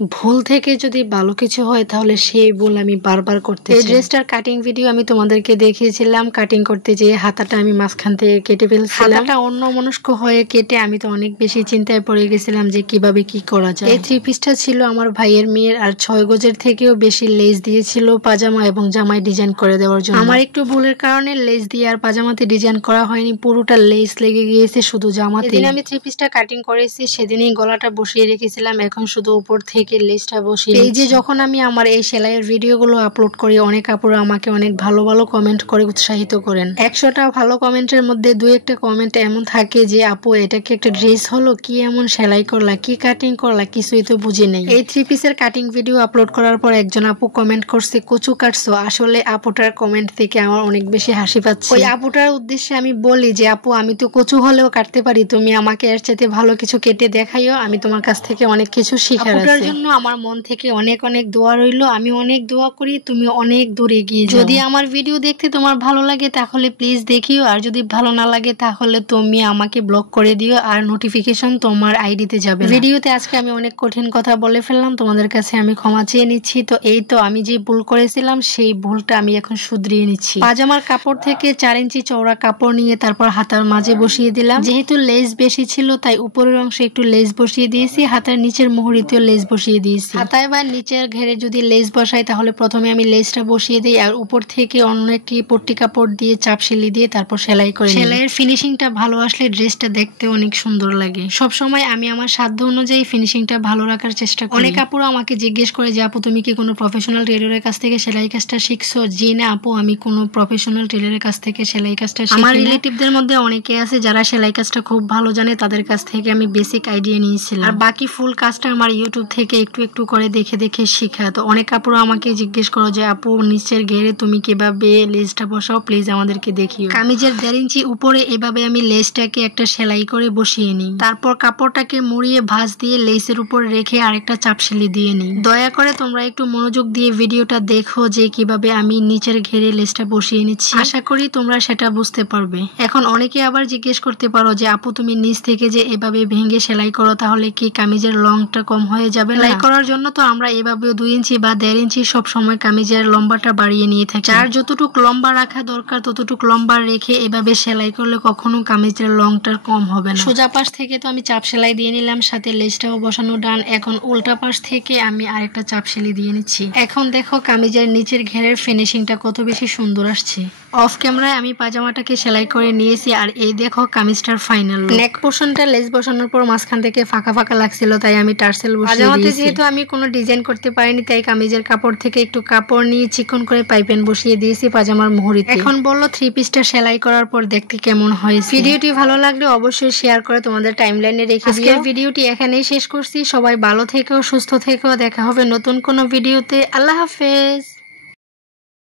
ভুল থেকে যদি ভালো কিছু হয় তাহলে সেই ভুল আমি বারবার করতে চাই। এই ড্রেসটার কাটিং ভিডিও আমি তোমাদেরকে দেখিয়েছিলাম। কাটিং করতে যেয়ে হাতাটা আমি মাঝখান থেকে কেটে ফেলছিলাম। হাতাটা অন্যমনস্ক হয়ে কেটে আমি তো অনেক বেশি চিন্তায় পড়ে গেছিলাম যে কিভাবে কি করা যায়। এই 3 পিসটা ছিল আমার ভাইয়ের মেয়ের, আর 6 গজের থেকেও বেশি লেস দিয়েছিল পাজামা এবং জামায় ডিজাইন করে দেওয়ার জন্য। আমার একটু ভুলের কারণে লেস দিয়ে আর পাজামাতে ডিজাইন করা হয়নি, পুরোটা লেস লেগে গিয়েছে শুধু জামাতে। যেদিন আমি 3 পিসটা কাটিং করেছি সেদিনই গলাটা বসিয়ে রেখেছিলাম, এখন শুধু উপর থেকে লেসটা বসিয়ে। এই যে যখন আমি আমার এই সেলাইয়ের ভিডিওগুলো আপলোড করি, অনেক আপুরা আমাকে অনেক ভালো ভালো কমেন্ট করে উৎসাহিত করেন। 100টা ভালো কমেন্টের মধ্যে 2-1টা কমেন্ট এমন থাকে যে আপু এটা কি একটা ড্রেস হলো, কি এমন সেলাই করলা, কি কাটিং করলা, কিছুই তো বুঝি নেই। এই 3 পিসের কাটিং ভিডিও আপলোড করার পর একজন আপু কমেন্ট করছে কচু কাটছো। আসলে আপুটার কমেন্ট থেকে আমার অনেক বেশি হাসি পাচ্ছে। ওই আপুটার উদ্দেশ্যে আমি বলি যে আপু আমি তো কচু হলেও কাটতে পারি, তুমি আমাকে এর চাইতে ভালো কিছু কেটে দেখাইও, আমি তোমার কাছ থেকে অনেক কিছু শিখার আছে। আপুটার জন্য আমার মন থেকে অনেক অনেক দোয়া রইলো। আমি অনেক দোয়া করি তুমি অনেক দূরে এগিয়ে যাও। যদি আমার ভিডিও দেখতে তোমার ভালো লাগে তাহলে প্লিজ দেখিও, আর যদি ভালো না লাগে তাহলে তুমি আমাকে ব্লক করে দিও, আর নোটিফিকেশন তোমার আইডিতে যাবে। ভিডিওতে আজকে আমি অনেক কঠিন কথা বলে ফেললাম, তোমাদের কাছে আমি ক্ষমা চেয়ে নিচ্ছি। তো এই তো আমি যে ভুল করেছিলাম সেই ভুলটা আমি এখন শুধরিয়ে নিচ্ছি। পাজামার কাপড় থেকে 4 ইঞ্চি চওড়া কাপড় নিয়ে তারপর হাতার মাঝে বসিয়ে দিলাম। যেহেতু লেস বেশি ছিল তাই উপরের অংশে একটু লেস বসিয়ে দিয়েছি, হাতার নিচের মুহুরিতেও লেস বসিয়ে দিয়েছি। হাতায় বা নিচের ঘেরে যদি লেস বসাই তাহলে প্রথমে আমি লেসটা বসিয়ে দিই, আর উপর থেকে অন্য একটি পট্টি কাপড় দিয়ে চাপ সেলি দিয়ে তারপর সেলাই করে। সেলাইয়ের ফিনিশিংটা ভালো আসলে ড্রেসটা দেখতে অনেক সুন্দর লাগে। সব সময় আমি আমার সাধ্য অনুযায়ী ফিনিশিংটা ভালো রাখার চেষ্টা করি। অনেক আপুরা আমাকে জিজ্ঞেস করে যে আপু তুমি কি কোনো প্রফেশনাল টেলরের কাছ থেকে সেলাই কাজটা শিখছো? জি না আপু, আমি কোনো প্রফেশনাল টেলরের কাছ থেকে সেলাই কাজটা শিখি না। আমার রিলেটিভদের মধ্যে অনেকে আছে যারা সেলাই কাজটা খুব ভালো জানে, তাদের কাছ থেকে আমি বেসিক আইডিয়া নিয়েছিলাম, আর বাকি ফুল কাজটা আমার ইউটিউব থেকে একটু একটু করে দেখে দেখে শিখা। তো অনেক আপুরা আমাকে জিজ্ঞেস করো যে আপু নিচের ঘেরে তুমি কিভাবে লেসটা বসাও, প্লিজ আমাদেরকে দেখিও। কামিজের 1.5 ইঞ্চি উপরে এভাবে আমি লেসটাকে একটা সেলাই করে বসিয়ে নিই, তারপর কাপড়টাকে মুড়িয়ে ভাঁজ দিয়ে লেসের উপর রেখে আরেকটা চাপ সেলি দিয়ে নিই। দয়া করে তোমরা একটু মনোযোগ দিয়ে ভিডিওটা দেখো যে কিভাবে আমি নিচের ঘেরে লেসটা বসিয়ে নিচ্ছি। আশা করি তোমরা সেটা বুঝতে পারবে। এখন অনেকে আবার জিজ্ঞেস করতে পারো যে আপু তুমি নিচ থেকে যে এভাবে ভেঙে সেলাই করো তাহলে কি কামিজের লংটা কম হয়ে যাবে? সেলাই করার জন্য তো আমরা এভাবে 2 ইঞ্চি বা 1.5 ইঞ্চি সব সময় কামিজের লম্বাটা বাড়িয়ে নিয়ে থাকি। যার যতটুকু লম্বা রাখা দরকার ততটুকু লম্বা রেখে এভাবে সেলাই করলে কখনো কামিজের লংটার কম হবে না। সোজা পাশ থেকে তো আমি চাপ সেলাই দিয়ে নিলাম, সাথে লেসটাও বসানো ডান। এখন উল্টা পাশ থেকে আমি আরেকটা চাপ সেলাই দিয়ে নিচ্ছি। এখন দেখো কামিজের নিচের ঘেরের ফিনিশিংটা কত বেশি সুন্দর আসছে। অফ ক্যামেরায় আমি পাজামাটাকে সেলাই করে নিয়েছি, আর এই দেখো কামিজটার ফাইনাল লুক। নেক পোর্শনটা লেস বসানোর পর মাঝখান থেকে ফাঁকা ফাঁকা লাগছিল তাই আমি টার্সেল বসিয়ে দিয়েছি। পাজামাতে যেহেতু আমি কোনো ডিজাইন করতে পারিনি তাই কামিজের কাপড় থেকে একটু কাপড় নিয়ে চিকন করে পাইপেন বসিয়ে দিয়েছি পাজামার মুহুরিতে। এখন বললো 3 পিসটা সেলাই করার পর দেখতে কেমন হয়েছে। ভিডিওটি ভালো লাগলে অবশ্যই শেয়ার করে তোমাদের টাইমলাইনে রেখে দিও। ভিডিওটি এখানেই শেষ করছি। সবাই ভালো থেকো, সুস্থ থেকো। দেখা হবে নতুন কোনো ভিডিওতে। আল্লাহ হাফেজ।